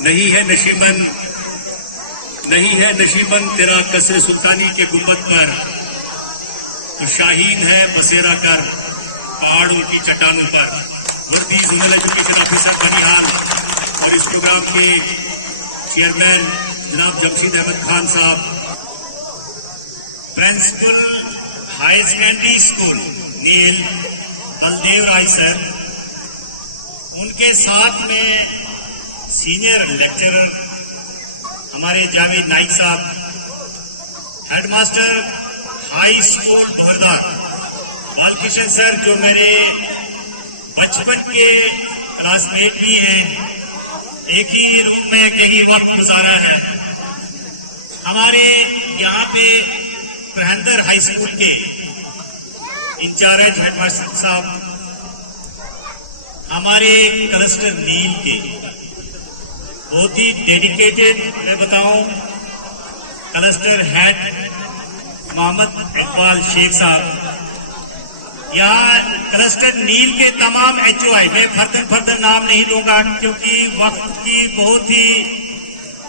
नहीं है नशीबन, नहीं है नशीबन तेरा कसर सुल्तानी के गुंबद पर, तो शाहीन है बसेरा कर पहाड़ों की चट्टानों पर। वर्दी जोनल एजुकेशन ऑफिसर बनिहाल और इस प्रोग्राम के चेयरमैन जनाब Jamshid Ahmed Khan sahab, principal high secondary school Neel Baldev Rai sir, उनके साथ में सीनियर लेक्चरर हमारे Javed Naik sahab, headmaster high school Dohardar Balkishan sir जो मेरे बचपन के क्लासमेट भी हैं, एक ही रूम में कई वक्त गुजारा है। हमारे यहाँ पे प्रहंदर हाई स्कूल के इंचार्ज हेडमास्टर साहब, हमारे क्लस्टर नील के बहुत ही डेडिकेटेड मैं बताऊं क्लस्टर हेड मोहम्मद इकबाल शेख साहब, यहाँ क्लस्टर नील के तमाम HOI, मैं फर्दर नाम नहीं लूंगा क्योंकि वक्त की बहुत ही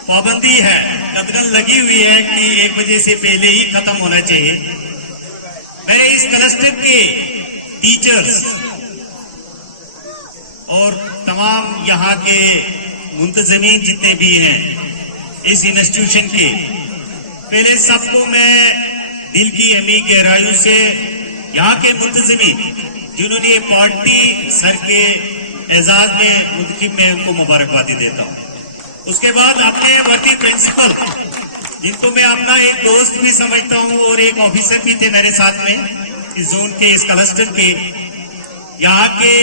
पाबंदी है, कदगन लगी हुई है कि 1 बजे से पहले ही खत्म होना चाहिए। मेरे इस क्लस्टर के टीचर्स और तमाम यहाँ के मुंतजमीन जितने भी हैं इस इंस्टीट्यूशन के, पहले सबको मैं दिल की अमी गहराइयों से यहाँ के मुंतजमीन जिन्होंने पार्टी सर के एजाज में मुंतखब में उनको मुबारकबादी देता हूँ। उसके बाद अपने वर्किंग प्रिंसिपल जिनको मैं अपना एक दोस्त भी समझता हूँ और एक ऑफिसर भी थे मेरे साथ में इस जोन के, इस क्लस्टर के, यहाँ के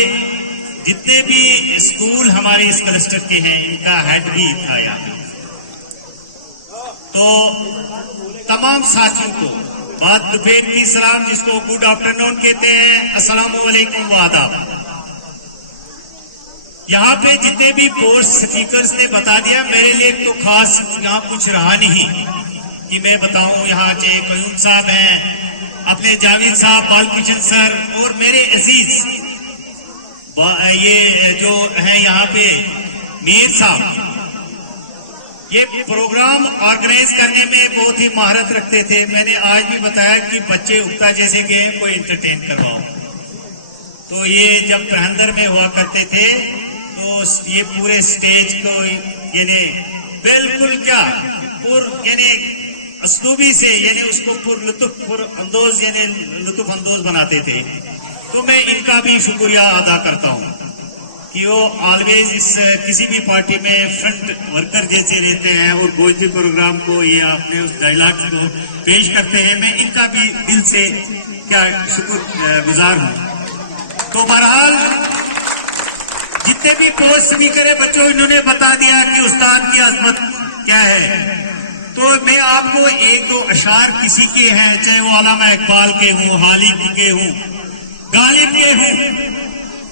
जितने भी स्कूल हमारे इस क्लस्टर के हैं इनका हेड भी था यहाँ पे। तो तमाम साथियों को बात दोपहर की सलाम, जिसको गुड आफ्टरनून कहते हैं, अस्सलाम वालेकुम व आदाब। यहाँ पे जितने भी पोस्ट स्पीकर्स ने बता दिया, मेरे लिए तो खास यहाँ कुछ रहा नहीं कि मैं बताऊं। यहाँ से कयूम साहब हैं, अपने जावेद साहब, बालकिशन सर और मेरे अजीज ये जो है यहाँ पे मीर साहब, ये प्रोग्राम ऑर्गेनाइज करने में बहुत ही महारत रखते थे। मैंने आज भी बताया कि बच्चे उगता जैसे गेम को एंटरटेन करवाओ, तो ये जब प्रहंदर में हुआ करते थे तो ये पूरे स्टेज को यानी बिल्कुल क्या यानी असलूबी से यानी उसको लुत्फ अंदोज बनाते थे। तो मैं इनका भी शुक्रिया अदा करता हूँ कि वो ऑलवेज इस किसी भी पार्टी में फ्रंट वर्कर जैसे रहते हैं और कोई भी प्रोग्राम को ये अपने उस डायलॉग्स को पेश करते हैं। मैं इनका भी दिल से क्या शुक्र गुजार हूँ। तो बहरहाल जितने भी पोस्ट स्पीकर है बच्चों, इन्होंने बता दिया कि उस्ताद की अजमत क्या है। तो मैं आपको 1-2 अशार किसी के हैं, चाहे वो अल्लामा इकबाल के हों, हालिद के हों, गालिब के हों,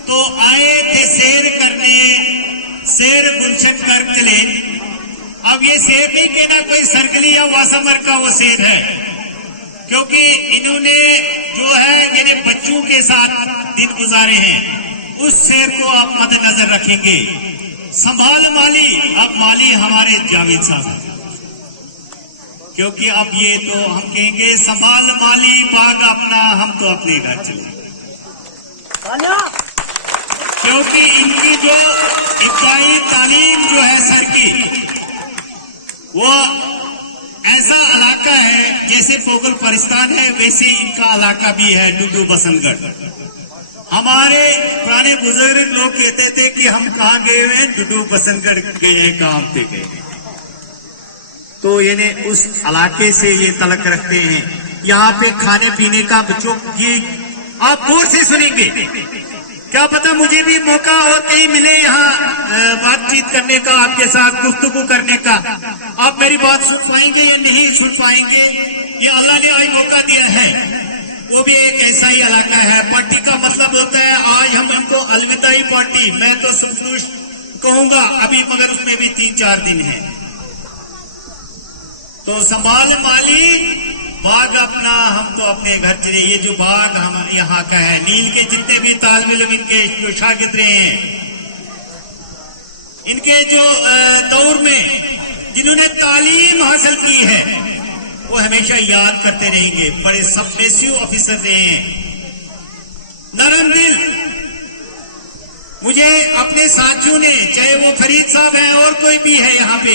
तो आए थे सैर करने, सैर गुलशन कर चले। अब ये सैर नहीं कहना कोई सरगली या वासमर का वो सैर है, क्योंकि इन्होंने जो है यानी बच्चों के साथ दिन गुजारे हैं, उस सैर को आप मद्देनजर रखेंगे। संभाल माली, अब माली हमारे जावेद साहब, क्योंकि अब ये तो हम कहेंगे संभाल माली बाग अपना, हम तो अपने घर चले, क्योंकि इनकी जो इब्तदाई तालीम जो है सर की, वो ऐसा इलाका है जैसे पोगल परिस्तान है वैसे इनका इलाका भी है, डुडू बसंतगढ़। हमारे पुराने बुजुर्ग लोग कहते थे कि हम कहाँ गए हुए हैं, डुडू बसंतगढ़ गए हैं, काम पे गए। तो यानी उस इलाके से ये तलक रखते हैं। यहाँ पे खाने पीने का बच्चों की आप गौर से सुनेंगे, क्या पता मुझे भी मौका और कहीं मिले यहाँ बातचीत करने का, आपके साथ गुफ्तगू करने का। आप मेरी बात सुन पाएंगे या नहीं सुन पाएंगे, ये अल्लाह ने आज मौका दिया है। वो भी एक ऐसा ही इलाका है। पार्टी का मतलब होता है आज हम इनको अलविदाई पार्टी, मैं तो संतुष कहूंगा अभी, मगर उसमें भी 3-4 दिन है। तो संभाल माली बाग अपना, हम तो अपने घर चले। ये जो बाग हमारे यहाँ का है, नील के जितने भी तालिब इल्म इनके जो शागिर्द रहे हैं, इनके जो दौर में जिन्होंने तालीम हासिल की है वो हमेशा याद करते रहेंगे। बड़े सबमिसिव ऑफिसर रहे हैं, नरम दिल। मुझे अपने साथियों ने, चाहे वो फरीद साहब हैं और कोई भी है यहाँ पे,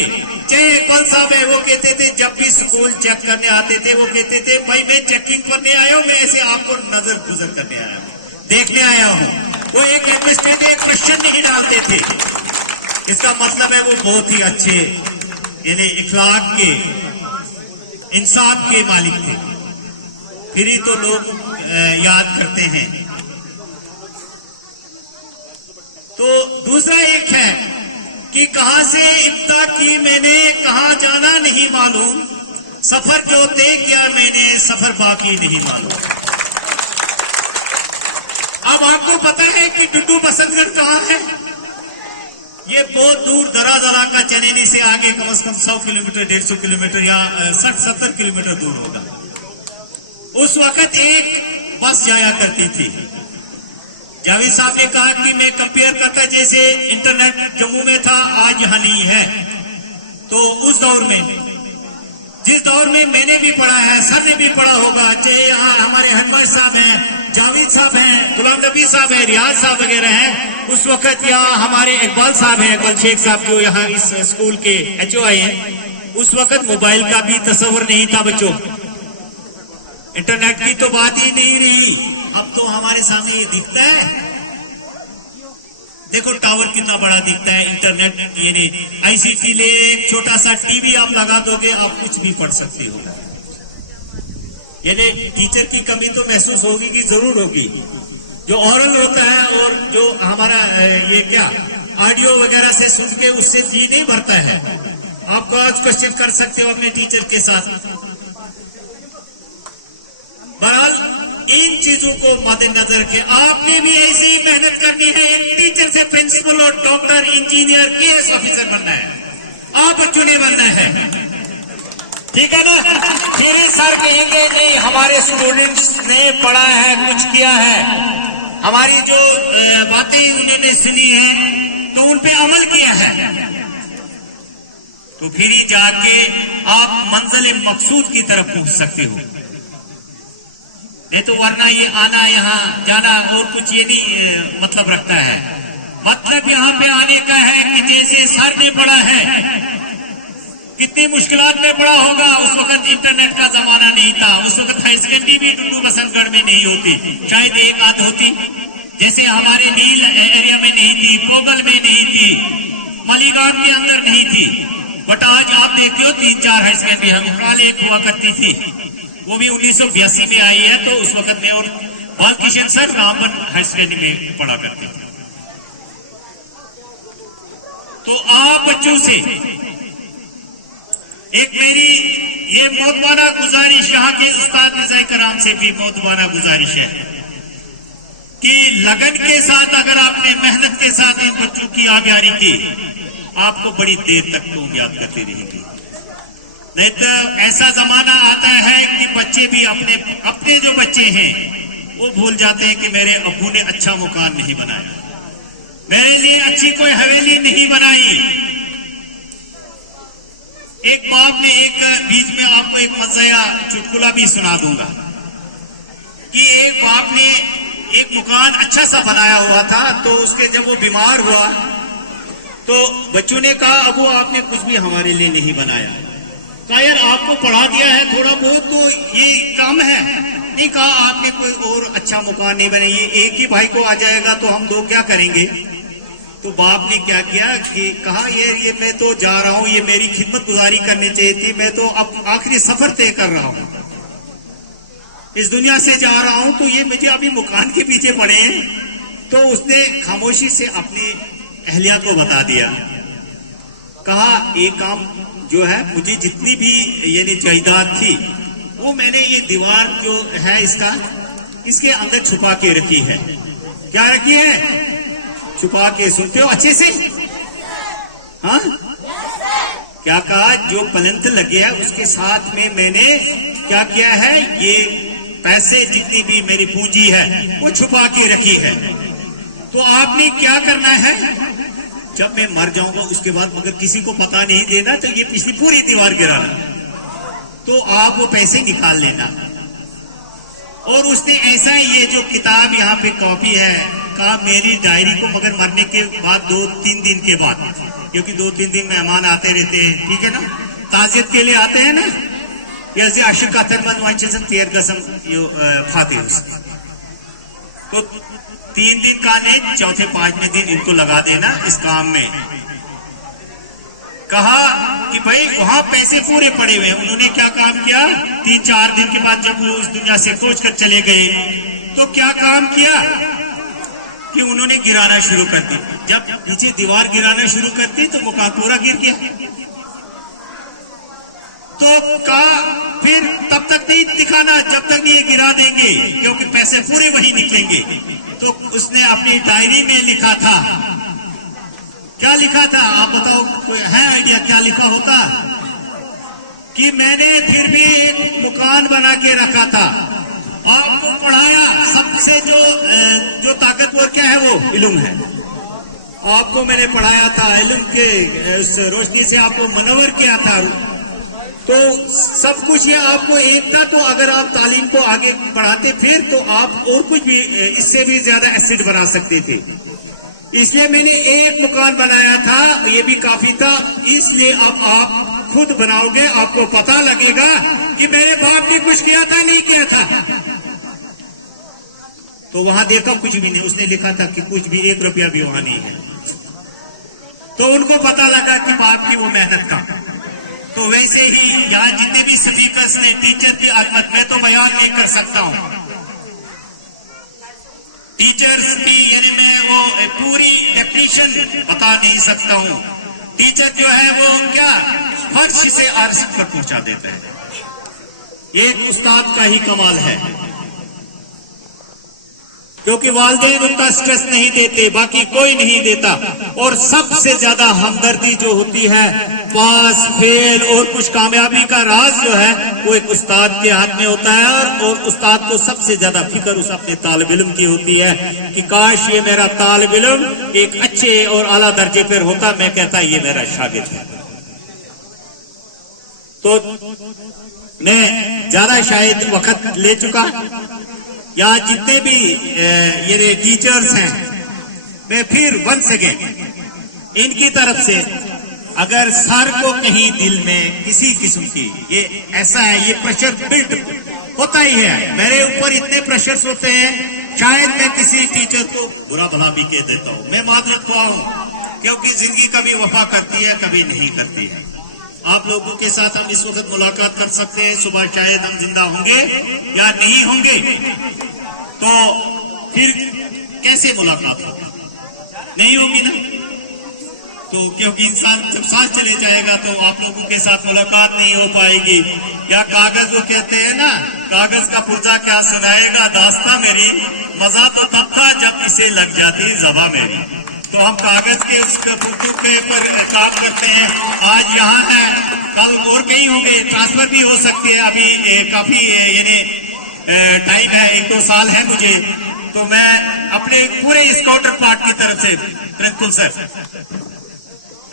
चाहे इकबाल साहब है, वो कहते थे जब भी स्कूल चेक करने आते थे वो कहते थे भाई मैं चेकिंग करने आया हूँ, मैं ऐसे आपको नजर गुजर करने आया हूँ, देखने आया हूँ। वो एक एडमिनिस्ट्रेटिव क्वेश्चन नहीं डालते थे। इसका मतलब है वो बहुत ही अच्छे यानी इखलाक के, इंसाफ के मालिक थे। फिर ही तो लोग याद करते हैं। तो दूसरा एक है कि कहां से इब्तिदा की मैंने, कहां जाना नहीं मालूम, सफर जो तय किया मैंने, सफर बाकी नहीं मालूम। अब आपको पता है कि डुड्डू बसंतगढ़ कहां है? ये बहुत दूर दराज इलाका, चनैनी से आगे कम से कम 100 किलोमीटर, 150 किलोमीटर या 60-70 किलोमीटर दूर होगा। उस वक्त एक बस जाया करती थी। जावेद साहब ने कहा कि मैं कंपेयर करता जैसे इंटरनेट जम्मू में था, आज यहां नहीं है। तो उस दौर में, जिस दौर में मैंने भी पढ़ा है, सर ने भी पढ़ा होगा, चाहे यहाँ हमारे हनमत साहब हैं, जावेद साहब हैं, गुलाम नबी साहब हैं, रियाज साहब वगैरह हैं, उस वक्त यहाँ हमारे इकबाल साहब हैं, इकबाल शेख साहब जो यहाँ इस स्कूल के HOI हैं, उस वक्त मोबाइल का भी तस्वर नहीं था बच्चों, इंटरनेट की तो बात ही नहीं रही। अब तो हमारे सामने ये दिखता है, देखो टावर कितना बड़ा दिखता है, इंटरनेट यानी ICT ले, एक छोटा सा टीवी आप लगा दोगे, आप कुछ भी पढ़ सकते हो। यानी टीचर की कमी तो महसूस होगी कि जरूर होगी। जो ओरल होता है और जो हमारा ये क्या ऑडियो वगैरह से सुन के उससे जी नहीं भरता है। आप आज क्वेश्चन कर सकते हो अपने टीचर के साथ। बहरहाल इन चीजों को मद्देनजर रखे आपने भी ऐसी ही मेहनत करनी है। एक टीचर से प्रिंसिपल और डॉक्टर, इंजीनियर, केएस ऑफिसर बनना है, आप बच्चों ने बनना है, ठीक है ना? फिर सर कहेंगे नहीं हमारे स्टूडेंट्स ने पढ़ा है, कुछ किया है, हमारी जो बातें उन्होंने सुनी है तो उन पे अमल किया है, तो फिर ही जाके आप मंजिल मकसूद की तरफ पहुंच सकते हो। नहीं तो वरना ये आना यहाँ जाना और कुछ ये नहीं मतलब रखता है। मतलब यहाँ पे आने का है कि जैसे सर ने पढ़ा है, कितनी मुश्किलात में पढ़ा होगा। उस वक्त इंटरनेट का जमाना नहीं था, उस वक्त हाई सेकेंडरी भी डुड्डू बसंतगढ़ में नहीं होती, शायद एक आध होती, जैसे हमारे नील एरिया में नहीं थी, पोगल में नहीं थी, मलीगांव के अंदर नहीं थी। बट आज आप देखते हो 3-4 हाई सेकेंडरी है। उमराल एक हुआ करती थी, वो भी 1982 में आई है, तो उस वक्त में और Balkishan sir Ramban high secondary में पढ़ा करते थे। तो आप बच्चों से एक मेरी ये मोतबाना गुजारिश, यहाँ के उस्ताद मिर्ज़ा कराम से भी मोतबाना गुजारिश है कि लगन के साथ अगर आपने मेहनत के साथ इन बच्चों की आगारी की, आपको बड़ी देर तक तो याद करती रहेगी। नहीं तो ऐसा जमाना आता है कि बच्चे भी अपने जो बच्चे हैं वो भूल जाते हैं कि मेरे अब्बू ने अच्छा मकान नहीं बनाया, मेरे लिए अच्छी कोई हवेली नहीं बनाई। एक बाप ने एक बीच में आपको एक मज़ा चुटकुला भी सुना दूंगा कि एक बाप ने एक मकान अच्छा सा बनाया हुआ था, तो उसके जब वो बीमार हुआ तो बच्चों ने कहा अबू आपने कुछ भी हमारे लिए नहीं बनाया। कहा यार आपको पढ़ा दिया है थोड़ा बहुत तो ये काम है। नहीं, कहा आपने कोई और अच्छा मकान नहीं बनाया, ये एक ही भाई को आ जाएगा तो हम दो क्या करेंगे। तो बाप ने क्या किया कि कहा ये मैं तो जा रहा हूं, ये मेरी खिदमत गुजारी करनी चाहिए थी, मैं तो अब आखिरी सफर तय कर रहा हूं, इस दुनिया से जा रहा हूं, तो ये मुझे अभी मकान के पीछे पड़े हैं। तो उसने खामोशी से अपनी अहलिया को बता दिया, कहा एक काम जो है मुझे जितनी भी यानी जायदाद थी वो मैंने ये दीवार जो है इसके अंदर छुपा के रखी है। क्या रखी है? छुपा के। सुनते हो अच्छे से? हाँ, क्या कहा? जो प्लिंथ लगे है उसके साथ में मैंने क्या किया है, ये पैसे जितनी भी मेरी पूंजी है वो छुपा के रखी है। तो आपने क्या करना है, जब मैं मर जाऊंगा उसके बाद मगर किसी को पता नहीं देना, तो ये पिछली पूरी दीवार गिराना, तो आप वो पैसे निकाल लेना। और उसने ऐसा ये जो किताब यहाँ पे कॉपी है कहा मेरी डायरी को मगर मरने के बाद 2-3 दिन के बाद, क्योंकि 2-3 दिन मेहमान आते रहते हैं, ठीक है ना, ताजियत के लिए आते हैं ना, जैसे आशिक का तरमन वांचन तेर कसम खाते तो 3 दिन का नहीं, चौथे 5वें दिन इनको लगा देना इस काम में। कहा कि भाई वहां पैसे पूरे पड़े हुए हैं। उन्होंने क्या काम किया, 3-4 दिन के बाद जब वो इस दुनिया से खोज कर चले गए तो क्या काम किया कि उन्होंने गिराना शुरू कर दी। जब नीचे दीवार गिराना शुरू कर दी तो मकान पूरा गिर गया। तो कहा फिर तब तक नहीं दिखाना जब तक नहीं गिरा देंगे, क्योंकि पैसे पूरे वही निकलेंगे। तो उसने अपनी डायरी में लिखा था, क्या लिखा था आप बताओ, कोई है आइडिया क्या लिखा होता? कि मैंने फिर भी एक मकान बना के रखा था, आपको पढ़ाया, सबसे जो ताकतवर क्या है वो इल्म है, आपको मैंने पढ़ाया था, इल्म के उस रोशनी से आपको मनवर किया था। तो सब कुछ ये आपको एक था, तो अगर आप तालीम को आगे बढ़ाते फिर तो आप और कुछ भी इससे भी ज्यादा एसिड बना सकते थे। इसलिए मैंने एक मकान बनाया था, ये भी काफी था। इसलिए अब आप खुद बनाओगे, आपको पता लगेगा कि मेरे बाप ने कुछ किया था नहीं किया था। तो वहां देखा कुछ भी नहीं, उसने लिखा था कि कुछ भी 1 रुपया भी वहां नहीं है। तो उनको पता लगा कि बाप की वो मेहनत का। तो वैसे ही यहाँ जितने भी स्पीकर्स ने, टीचर की अजमत मैं तो बयान नहीं कर सकता हूँ। टीचर्स की यानी मैं वो पूरी डेफिनेशन बता नहीं सकता हूँ। टीचर जो है वो क्या फर्श से अर्श पर पहुंचा देते हैं। एक उस्ताद का ही कमाल है, क्योंकि वालिदैन उनका स्ट्रेस नहीं देते, बाकी कोई नहीं देता। और सबसे ज्यादा हमदर्दी जो होती है, पास फेल और कुछ कामयाबी का राज जो है वो एक उस्ताद के हाथ में होता है। और उस्ताद को सबसे ज्यादा फिक्र उस अपने तालिब इल्म की होती है कि काश ये मेरा तालिब इल्म एक अच्छे और आला दर्जे पर होता, मैं कहता ये मेरा शागिर्द है। तो मैं ज्यादा शायद वक्त ले चुका। यहाँ जितने भी ये टीचर्स हैं, मैं फिर वंस अगेन इनकी तरफ से, अगर सर को कहीं दिल में किसी किस्म की ये ऐसा है, ये प्रेशर बिल्ड होता ही है, मेरे ऊपर इतने प्रेशर्स होते हैं, शायद मैं किसी टीचर को बुरा भला भी कह देता हूँ, मैं माजरत ख्वाह हूँ, क्योंकि जिंदगी कभी वफा करती है कभी नहीं करती है। आप लोगों के साथ हम इस वक्त मुलाकात कर सकते हैं, सुबह शायद हम जिंदा होंगे या नहीं होंगे, तो फिर कैसे मुलाकात होगी, नहीं होगी ना। तो क्योंकि इंसान जब सांस चले जाएगा तो आप लोगों के साथ मुलाकात नहीं हो पाएगी। या कागज वो कहते हैं ना, कागज का पुर्जा क्या सुनाएगा दास्तां मेरी, मजा तो तब था जब इसे लग जाती ज़बां मेरी। तो हम कागज के उस पुर्जों के पर काम करते हैं। आज यहाँ है, कल और कहीं होंगे, ट्रांसफर भी हो सकते हैं। अभी काफी यानी टाइम है, 1-2 साल है मुझे। तो मैं अपने पूरे स्काउटर पार्ट की तरफ से प्रिंसिपल सर,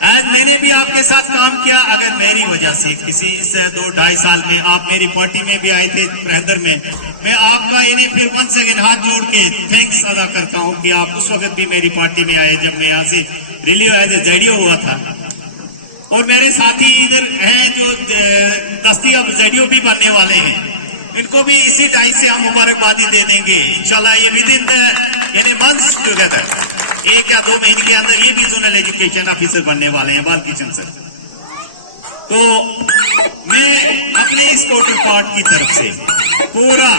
आज मैंने भी आपके साथ काम किया, अगर मेरी वजह से किसी से 2-2.5 साल में आप मेरी पार्टी में भी आए थे रहदर में, मैं आपका यानी फिर वन सेकेंड हाथ जोड़ के थैंक्स अदा करता हूं कि आप उस वक्त भी मेरी पार्टी में आए जब मैं यहाँ से रिलीव एज ए जेडीओ हुआ था। और मेरे साथी इधर हैं जो दस्ती अब जेडीओ भी बनने वाले हैं, इनको भी इसी टाइम से हम मुबारकबादी दे देंगे इंशाल्लाह। ये विद इन यानी मंथ्स टुगेदर, 1 या 2 महीने के अंदर ये भी जोनल एजुकेशन ऑफिसर बनने वाले हैं, बाल किशन सर। तो मैं अपने इस कोटर पार्ट की तरफ से पूरे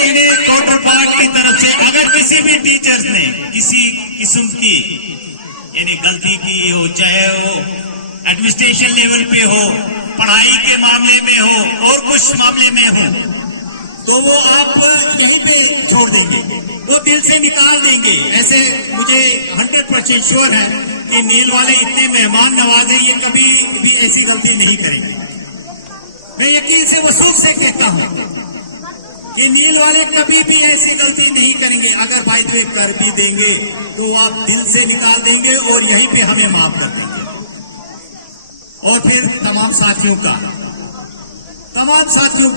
इन्हें कोटर पार्ट की तरफ से, अगर किसी भी टीचर्स ने किसी किस्म की यानी गलती की हो, चाहे वो एडमिनिस्ट्रेशन लेवल पे हो, पढ़ाई के मामले में हो और कुछ मामले में हो, तो वो आप यहीं पे छोड़ देंगे, वो दिल से निकाल देंगे। ऐसे मुझे 100% श्योर है कि नील वाले इतने मेहमान नवाज हैं, ये कभी भी ऐसी गलती नहीं करेंगे। मैं यकीन से वसूख से कहता हूँ, कि नील वाले कभी भी ऐसी गलती नहीं करेंगे। अगर बाय द वे कर भी देंगे तो आप दिल से निकाल देंगे और यहीं पे हमें माफ कर देंगे। और फिर तमाम साथियों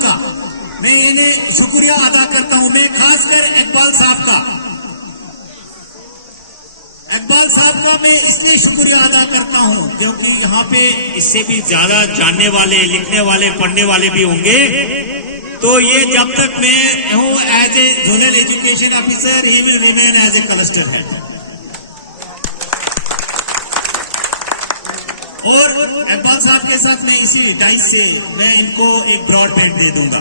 का मैं इन्हें शुक्रिया अदा करता हूं। मैं खासकर इकबाल साहब का मैं इसलिए शुक्रिया अदा करता हूं क्योंकि यहाँ पे इससे भी ज्यादा जानने वाले, लिखने वाले, पढ़ने वाले भी होंगे। तो ये जब तक मैं हूं as a zonal education officer, he will remain as a cluster head. और इकबाल साहब के साथ मैं इसी डाइस से मैं इनको एक ब्रॉडबैंड दे दूंगा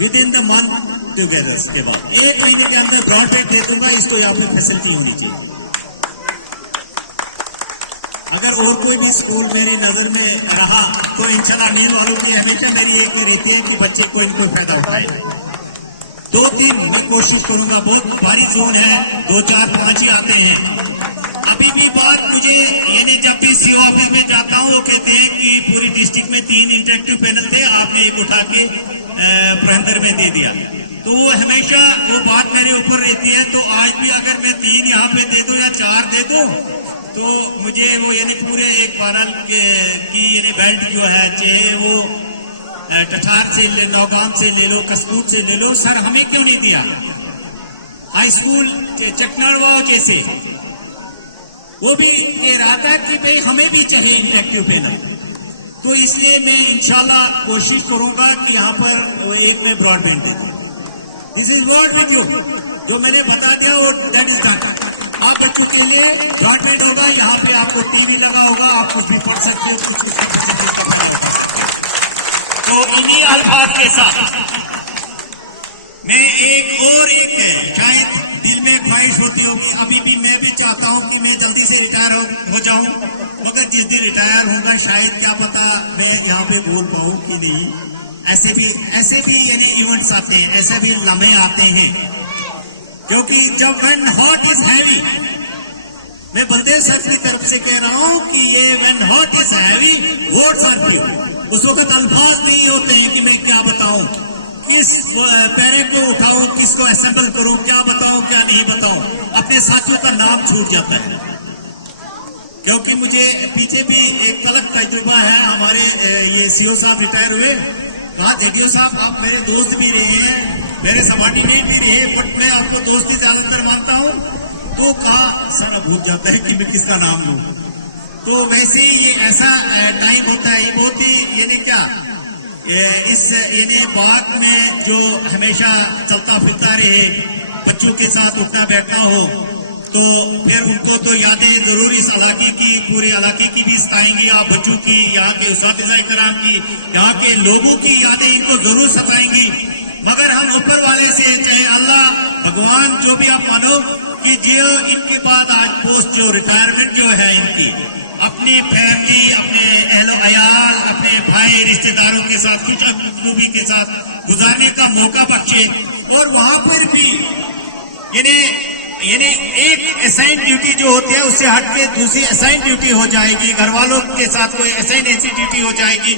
with in the month together. के बाद 1 महीने के अंदर ब्रॉडबैंड दे दूंगा। इसको यहाँ पे फैसिलिटी होनी चाहिए। अगर और कोई भी स्कूल मेरी नजर में रहा तो इंशाल्लाह नील वालों की हमेशा मेरी एक रीति है कि बच्चे को इनको फायदा उठाए। 2-3 मैं कोशिश करूंगा। बहुत भारी जोन है, 2, 4, 5 ही आते हैं। अभी भी बात मुझे यानी जब भी सीओ ऑफिस में जाता हूँ वो कहते हैं कि पूरी डिस्ट्रिक्ट में 3 इंटरेक्टिव पैनल थे, आपने एक उठा के पुरंदर में दे दिया। तो वो हमेशा वो बात मेरे ऊपर रहती है। तो आज भी अगर मैं 3 यहाँ पे दे दूं या 4 दे दूं तो मुझे वो यानी पूरे एक बारल की यानी बेल्ट जो है, चाहे वो टठार से ले, नौगाम से ले लो, कस्तूर से ले लो, सर हमें क्यों नहीं दिया? हाई स्कूल चटनाड़वा जैसे वो भी कह रहा था कि भाई हमें भी चाहिए इंटरेक्टिव पैनल। तो इसलिए मैं इंशाल्लाह कोशिश करूंगा कि यहाँ पर एक में ब्रॉडबैंड दे दूं। This is word with you, जो मैंने बता दिया वो दैट इज डन। आप बच्चों के लिए ब्रॉडबैंड होगा, यहाँ पे आपको टीवी लगा होगा, आप कुछ भी पढ़ सकते हो। तो इन्हीं अल्फाज के साथ मैं एक शायद दिल में ख्वाहिश होती होगी, अभी भी मैं भी चाहता हूं कि मैं जल्दी से रिटायर हो जाऊं, मगर जिस दिन रिटायर होऊंगा शायद क्या पता मैं यहाँ पे बोल पाऊं कि नहीं। ऐसे भी यानी इवेंट्स आते हैं, ऐसे भी लम्हे आते हैं। क्योंकि जब व्हेन हॉट इज हैवी, मैं बलदेव सर की तरफ से कह रहा हूं कि ये when heart is heavy words are few. उस वक्त अल्फाज नहीं होते हैं कि मैं क्या बताऊं, किस पैरे को उठाऊं, किसको असेंबल करूं, क्या बताऊं क्या नहीं बताऊं, अपने साथियों का नाम छूट जाता है। क्योंकि मुझे पीछे भी एक तलक तजुर्बा है। हमारे ये सीओ साहब रिटायर हुए, कहा जगियो साहब आप मेरे दोस्त भी रहे हैं, मेरे सबॉर्डिनेट भी रहे, बट मैं आपको दोस्ती ज्यादातर मानता हूं। तो कहा सारा भूल जाता है कि मैं किसका नाम लूं। तो वैसे ही ये ऐसा टाइम होता है, ये बहुत ही यानी क्या इस यानी बात में जो हमेशा चलता फिरता रहे, बच्चों के साथ उठना बैठना हो, तो फिर उनको तो यादें जरूर इस इलाके की, पूरे इलाके की भी सताएंगी। आप बच्चों की, यहाँ के उस्ताद कराम की, यहाँ के लोगों की यादें इनको जरूर सताएंगी। मगर हम ऊपर वाले से, चाहे अल्लाह भगवान जो भी आप मानो, कि जो इनके बाद आज पोस्ट जो रिटायरमेंट जो है इनकी, अपनी फैमिली, अपने अहलो अयाल, अपने भाई रिश्तेदारों के साथ कुछ अजनबी के साथ गुजारने का मौका बख्शे। और वहां पर भी यानी एक असाइन ड्यूटी जो होती है उससे हट के दूसरी असाइन ड्यूटी हो जाएगी, घर वालों के साथ कोई असाइन ऐसी ड्यूटी हो जाएगी,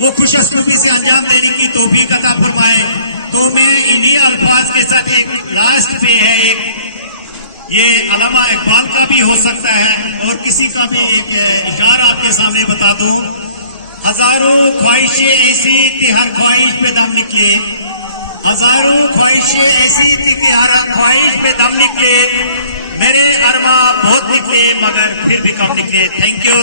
वो खुशअस्लूबी से अंजाम देने की तौफीक अता फरमाए। तो मैं इन्हीं अल्फाज के साथ एक लास्ट पे है, एक ये अल्लामा इकबाल का भी हो सकता है और किसी का भी एक इशारा आपके सामने बता दूं। हजारों ख्वाहिशें ऐसी थी हर ख्वाहिश पे दम निकले, हजारों ख्वाहिशें ऐसी थी कि हर ख्वाहिश पे दम निकले, मेरे अरमा बहुत निकले मगर फिर भी कम निकले। Thank you